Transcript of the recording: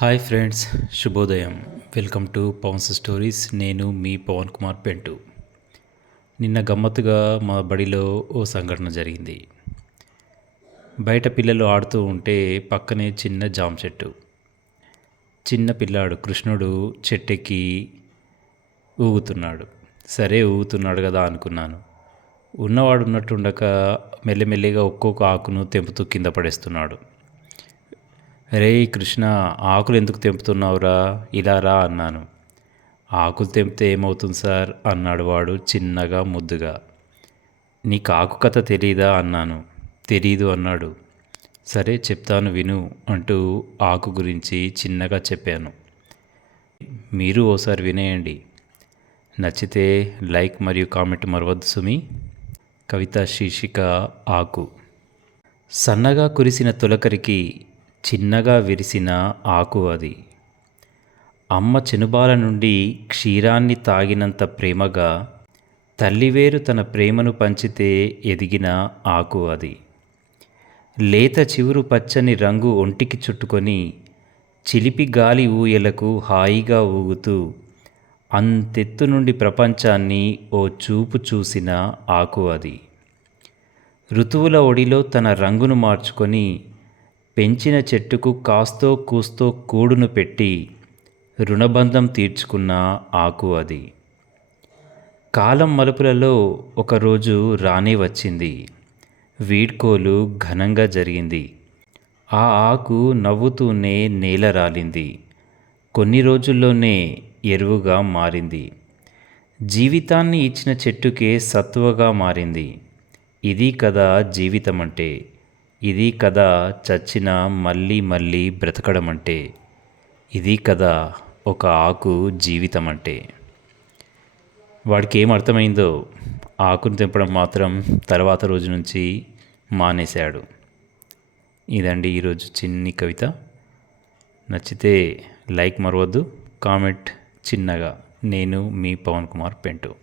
Hi friends శుభోదయం. Welcome to Pawan's stories. నేను మీ పవన్ కుమార్ పెంటు. నిన్న గమ్మత్తుగా మా బడిలో ఓ సంఘటన జరిగింది. బయట పిల్లలు ఆడుతూ ఉంటే పక్కనే చిన్న జామ చెట్టు. చిన్న పిల్లాడు కృష్ణుడు చెట్టెక్కి ఊగుతున్నాడు. సరే ఊగుతున్నాడు కదా అనుకున్నాను. ఉన్నవాడు ఉన్నట్టుండక మెల్లమెల్లిగా ఒక్కొక్క ఆకును తెంపుతూ కింద పడేస్తున్నాడు. రే కృష్ణ ఆకులు ఎందుకు తెంపుతున్నావురా? ఇలా రా అన్నాను. ఆకులు తెంపితే ఏమవుతుంది సార్? అన్నాడు వాడు చిన్నగా ముద్దుగా. నీకు ఆకు కథ తెలీదా? అన్నాను. తెలీదు అన్నాడు. సరే చెప్తాను విను అంటూ ఆకు గురించి చిన్నగా చెప్పాను. మీరు ఓసారి వినేయండి. నచ్చితే లైక్ మరియు కామెంట్ మరవద్దు సుమి. కవిత శీర్షిక ఆకు. సన్నగా కురిసిన తొలకరికి చిన్నగా విరిసిన ఆకు అది. అమ్మ చెనుబాల నుండి క్షీరాన్ని తాగినంత ప్రేమగా తల్లివేరు తన ప్రేమను పంచితే ఎదిగిన ఆకు అది. లేత చివురు పచ్చని రంగు ఒంటికి చుట్టుకొని చిలిపి గాలి ఊయలకు హాయిగా ఊగుతూ అంతెత్తు నుండి ప్రపంచాన్ని ఓ చూపు చూసిన ఆకు అది. ఋతువుల ఒడిలో తన రంగును మార్చుకొని పెంచిన చెట్టుకు కాస్తో కూస్తో కూడును పెట్టి రుణబంధం తీర్చుకున్న ఆకు అది. కాలం మలుపులలో ఒకరోజు రాణి వచ్చింది. వీడ్కోలు ఘనంగా జరిగింది. ఆ ఆకు నవ్వుతూనే నేల రాలింది. కొన్ని రోజుల్లోనే ఎరువుగా మారింది. జీవితాన్ని ఇచ్చిన చెట్టుకే సత్వగా మారింది. ఇది కదా జీవితం అంటే ఇది కదా చచ్చిన మళ్ళీ మళ్ళీ బ్రతకడం అంటే ఇది కదా ఒక ఆకు జీవితం అంటే వాడికి ఏం అర్థమైందో ఆకును తెంపడం మాత్రం తర్వాత రోజు నుంచి మానేశాడు. ఇదండి ఈరోజు చిన్ని కవిత. నచ్చితే లైక్ మరవద్దు కామెంట్ చిన్నగా. నేను మీ పవన్ కుమార్ పెంటు.